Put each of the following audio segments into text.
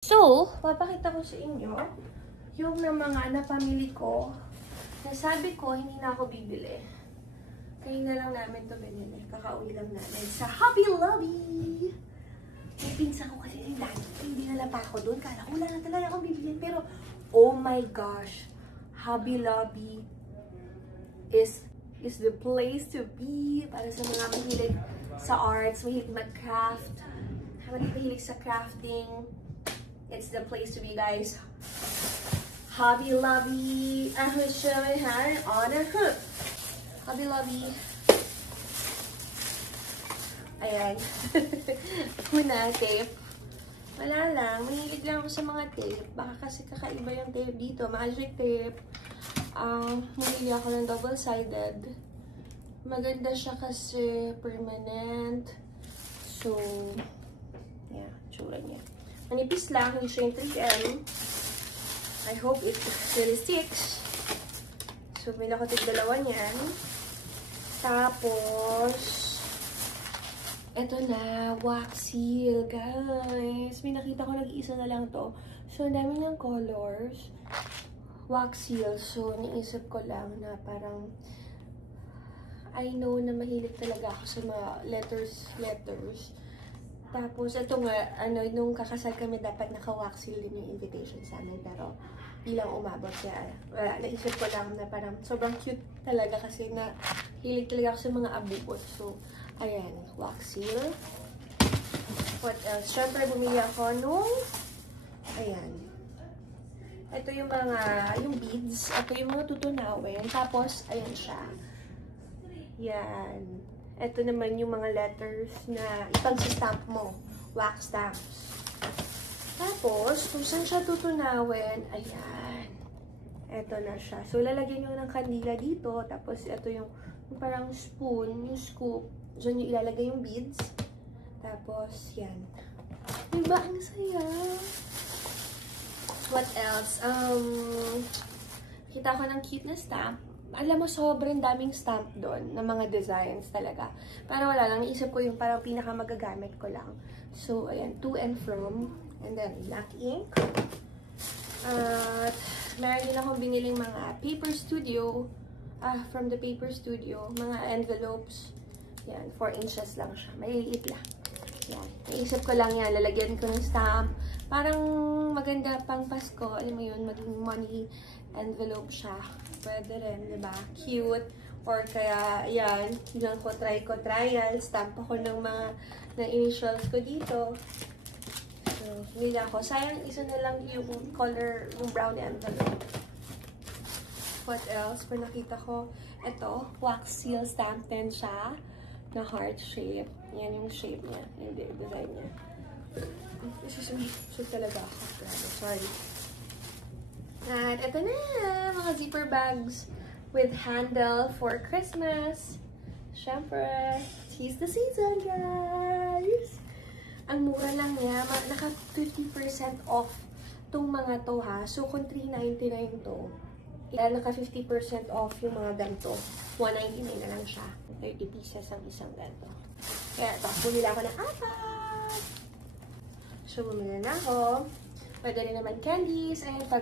So, papakita ko sa inyo yung mga napamili ko. Nasabi ko, hindi na ako bibili. Kaya na lang namin ito binili. Kakauwi lang namin sa Hobby Lobby. May pinsa ko kasi si Daddy. Hindi nalapa ako doon. Kala ko wala na talaga akong bibili. Pero, oh my gosh. Hobby Lobby is the place to be para sa mga mahilig sa arts, mahilig mag-craft, mahilig sa crafting. It's the place to be, guys. Hobby Lobby. I will show it here on a hook. Hobby Lobby. Ayan. Una, tape. Wala lang. Mahilig lang ako sa mga tape. Baka kasi kakaiba yung tape dito. Magic tape. Mahilig ako ng double-sided. Maganda siya kasi permanent. So, yeah. Tsura niya. Manipis lang, hindi siya yung 3M. I hope it really sticks. So, may nakatig dalawa niyan. Tapos, eto na, wax seal, guys. May nakita ko, nag-iisa na lang to. So, ang dami ng colors. Wax seal. So, naisip ko lang na parang, I know na mahilig talaga ako sa mga letters. Tapos, ito nga, nung kakasal kami, dapat naka-wax seal din yung invitation sa amin. Pero, bilang umabot kaya, naisip ko lang na parang sobrang cute talaga kasi na hilig talaga ako sa mga abubot. So, ayan, wax seal. What else? Siyempre, bumili ako nung, ayan. Ito yung yung beads. Ito yung mga tutunawin. Tapos, ayan siya. Yan. Ito naman yung mga letters na ipag-stamp mo. Wax stamps. Tapos, kung saan siya tutunawin, ayan. Ito na siya. So, lalagyan nyo ng kandila dito. Tapos, ito yung parang spoon, yung scoop. Diyan nyo ilalagay yung beads. Tapos, yan. Diba? Ang saya. What else? Kita ko ng cute na stamp. Alam mo, sobrang daming stamp doon ng mga designs talaga. Pero wala lang, naisip ko yung parang pinakamagagamit ko lang. So, ayan, to and from. And then, black ink. At, meron din akong biniling mga Paper Studio. From the Paper Studio. Mga envelopes. Yan, 4 inches lang siya. Maliliit lang. Yan. Naisip ko lang yan, lalagyan ko ng stamp. Parang maganda pang Pasko. Alam mo yun, maging money envelope siya. Pwede rin, diba? Cute. Or kaya, yan, yun ko, trial. Stamp ako ng mga initials ko dito. So, hindi ako. Sayang, isa na lang yung color, yung brown envelope. What else? Kung nakita ko, ito, wax seal stamp din siya na heart shape. Yan yung shape niya. Yung design niya. Excuse me. So, talaga ako. Sorry. At ito na, mga zipper bags with handle for Christmas. Siyempre, tis the season, guys! Ang mura lang niya, naka 50% off tong mga to, ha. So, kung $3.99 to, naka 50% off yung mga ganito. $1.99 na lang siya. 30 pieces ang isang ganito. Kaya, tapos bumili ako ng 4. So, bumili na ako. Pwede rin naman candies. Ayan, pag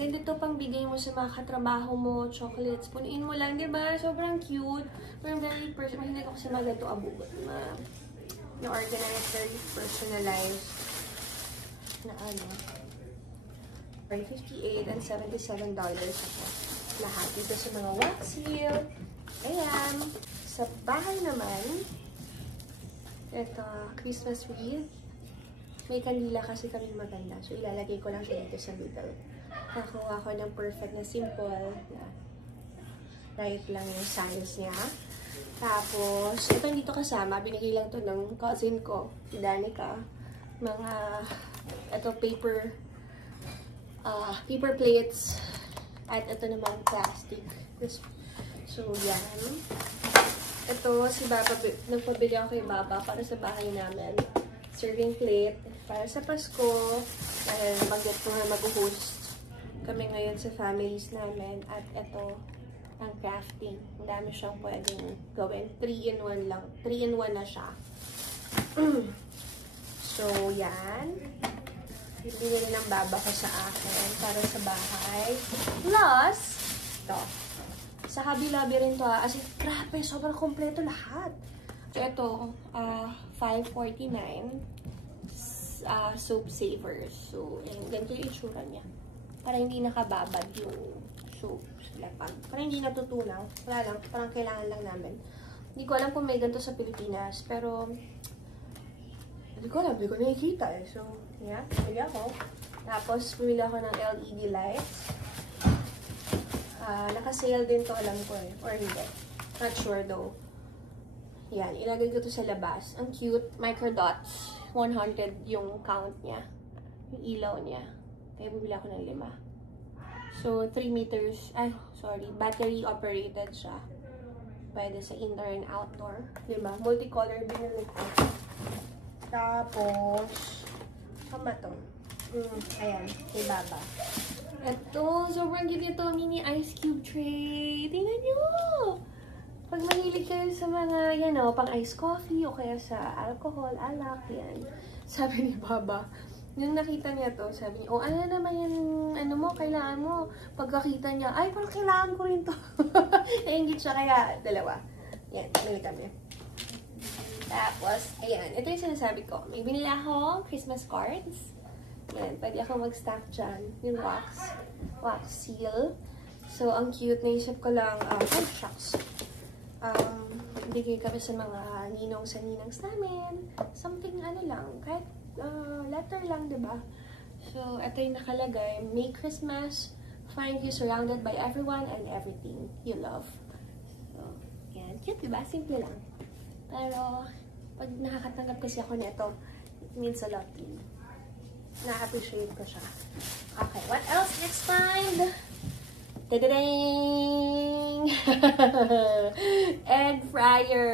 hindi to pang bigay mo sa mga katrabaho mo, chocolates. Punuin mo lang, diba? Sobrang cute. Parang very mahilig ako sa mga ganito abubot. Na organized, very personalized. Na $58 and $77 ako. Lahat dito sa mga wax seal. Ayan. Sa bahay naman, ito, Christmas wreath. May kandila kasi kami maganda. So, ilalagay ko lang siya dito sa middle. Nakakuha ko ng perfect na simple. Right lang yung size niya. Tapos, ito dito kasama. Binigay lang to ng cousin ko, si Danica. Mga, ito paper plates. At ito naman plastic. So, yan. Ito, si Baba, nagpabili ako kay Baba para sa bahay namin. Serving plate para sa Pasko. Dahil nabanggit ko nga mag-host kami ngayon sa families namin. At ito, ang crafting. Ang dami siyang pwedeng gawin. 3-in-1 lang. 3-in-1 na siya. So, yan. yung binili ng baba ko sa akin para sa bahay. Plus, ito. Sa Hobby Lobby rin to. As in, grabe, sobrang kompleto lahat. So, ito, $5.49 soap savers. So, ganito yung itsura niya. Para hindi nakababad yung soap. Para hindi natutunaw. Wala lang, parang kailangan lang namin. Hindi ko alam kung may ganito sa Pilipinas, pero hindi ko alam, hindi ko nakikita eh. So, yeah, bumili ako. Tapos, bumili ako ng LED lights. Naka-sale din to, alam ko eh. Or hindi. Not sure though. Yan, ilagay ko to sa labas. Ang cute. Micro dots. 100 yung count niya. Yung ilaw niya. Kaya bumili ako ng 5. So, 3 meters. Ay, sorry. Battery operated siya. Pwede sa indoor and outdoor. 5. Multicolor binili ko. Tapos, saan ba to? Ayan, may baba. Ito, sobrang cute ito. Mini ice cube tray. Tingnan nyo! Pag mahilig kayo sa mga, yan o, pang ice coffee o kaya sa alcohol, alak, yan. Sabi ni Baba, nung nakita niya to, sabi niya, oh, ano naman yan, ano mo, kailangan mo. Pagkakita niya, ay, parang kailangan ko rin to. Nainggit siya, kaya dalawa. Yan, bili kami. Tapos, ayan, ito yung sinasabi ko. May binili ako, Christmas cards. Yan, pwede ako mag-stack dyan. Yung wax seal. So, ang cute. Naisip ko lang, oh, shucks. Bigay kami sa mga ninong sa ninangs namin. Something, ano lang, kahit letter lang, diba? So, ito yung nakalagay. May Christmas, find you surrounded by everyone and everything you love. So, yan. Cute, diba? Simple lang. Pero, pag nakakatanggap kasi ako nito, it means a lot to me. Na-appreciate ko siya. Okay, what else? Next find! Tadadang! Egg fryer!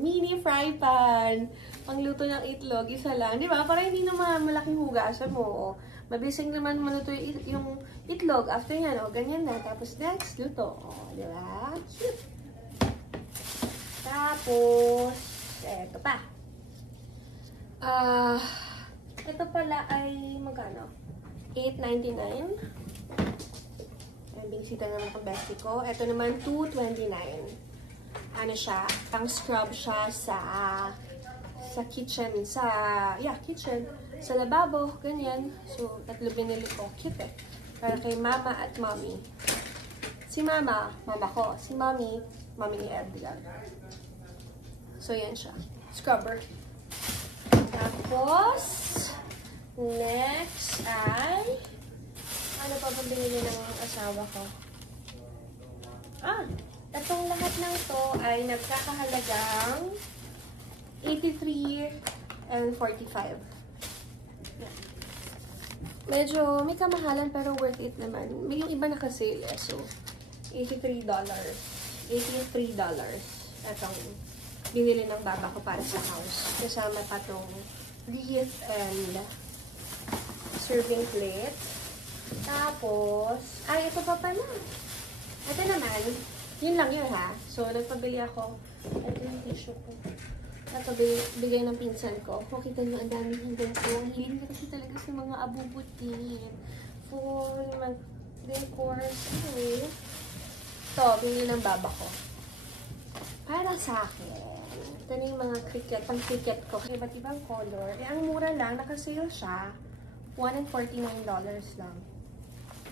Mini fry pan! Pangluto ng itlog, isa lang. Di ba? Para hindi naman malaking hugasan mo. Mabilising naman maluto yung itlog. After yan, ganyan na. Tapos next, luto. Di ba? Cute! Tapos, eto pa. Ito pala ay magkano? $8.99. Binisita naman ang bestie ko. Ito naman, $2.29. Ano siya? Pang scrub siya sa kitchen. Kitchen. Sa lababo. Ganyan. So, 3 binili ko. Cute eh. Para kay mama at mommy. Si mama ko. Si mommy ni Edgar. So, yan siya. Scrubber. Tapos, next ay, ano pa ba binili ng asawa ko? Itong lahat ng to ay nagkakahalagang $83.45. Yeah. Medyo may kamahalan pero worth it naman. May yung iba naka-sale eh. So, $83. Itong binili ng baba ko para sa house. Kasama pa tong wreath and serving plate. Tapos, ito pa pala. Ito naman, yun lang yun ha. So, nagpabili ako. Ito yung tissue ko. Nagpabigay ng pinsan ko. Makita nyo, ang dami ng ganito. Hiling ko kasi talaga sa mga abubutin. For mga decors. Anyway, ito, binili ng baba ko. Para sa akin. Ito na yung mga cricket, pang cricket ko. Iba't ibang color. Ang mura lang, nakasale siya. $149 lang.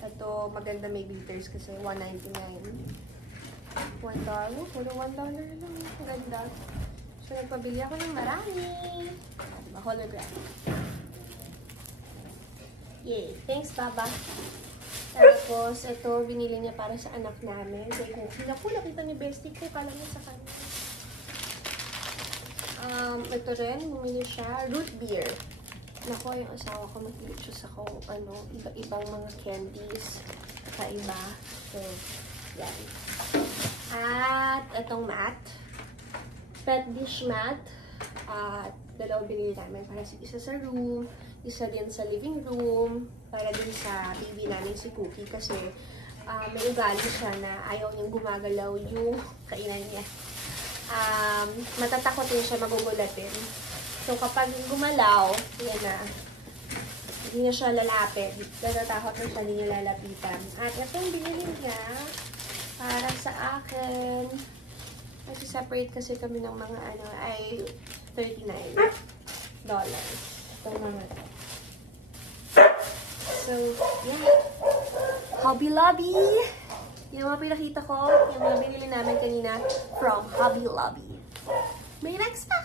Ito, maganda may glitters kasi $1.99. $1? Puro $1 lang. Ang ganda. So, nagpabili ako ng marami. Diba, hologram. Yay! Thanks, Baba. Tapos, ito, binili niya para sa anak namin. Kaya kung nakita ni Bestie ko, kala niya sa kanya. Ito rin, bumili siya. Root beer. Nako, yung asawa ko, mahilig siya sa iba-ibang mga candies. Kakaiba. So, yan. At, itong mat. Pet dish mat. At, dalawa binili namin para isa sa room. Isa din sa living room. Para din sa baby namin si Cookie. Kasi, may ugali siya na ayaw niyang gumagalaw yung kainan niya. Matatakot din siya magugulatin. So, kapag gumalaw, yan na. Hindi na siya lalapit. Natatakot na siya, hindi niya lalapitan. At itong binili niya para sa akin. Nag-separate kasi kami ng mga ano ay $39. Itong mga to. So, yeah. Hobby Lobby. Yung mga pinakita ko, yung mga binili namin kanina from Hobby Lobby. May next pa!